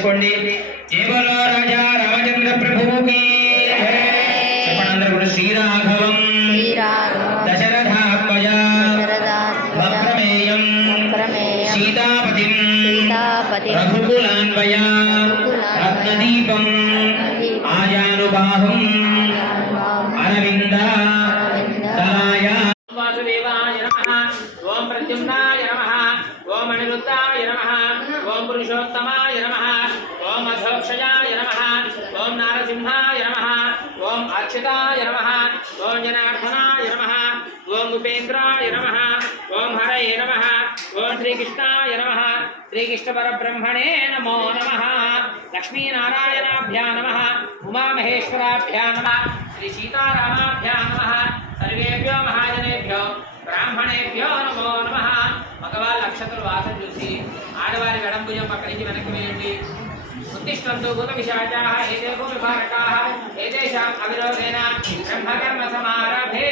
చేసుకోండి. జై బలో రాజా రామచంద్ర ప్రభువుకి. చెప్పండి అందరూ కూడా. శ్రీరాఘవం దశరథాత్మజ వక్రమేయం సీతాపతిం రఘుకులాన్వయ రత్నదీపం ఆజానుబాహుం అరవింద దళాయ. వాసుదేవాయ నమః. ఓం ప్రద్యుమ్నాయ నమః. ఓం అనిరుద్ధాయ నమః. ఓం పురుషోత్తమాయ నమః. ఓం అధోక్షయాయ నమః. ఓం నారసింహాయ నమః. ఓం అచ్యుతాయ నమః. ఓం జనార్దనాయ నమః. ఓం ఉపేంద్రాయ నమః. ఓం హరయే నమః. ఓం శ్రీకృష్ణాయ నమః. శ్రీకృష్ణ పరబ్రహ్మణే నమో నమః. లక్ష్మీనారాయణాభ్యా నమః. ఉమామహేశ్వరాభ్యా నమః. శ్రీ సీతారామాభ్యా నమః. సర్వేభ్యో మహాజనేభ్యో బ్రాహ్మణేభ్యో నమో నమః. మగవాళ్ళ అక్షతలు వాసన చూసి ఆడవారి వెడం భుజం పక్క నుంచి వెనక్కి వేయండి. ఉత్తిష్టంతు భూత విశాచాః ఏతే భూమిభారకాః ఏతేషాం అవిరోధేన బ్రహ్మకర్మ సమారభే.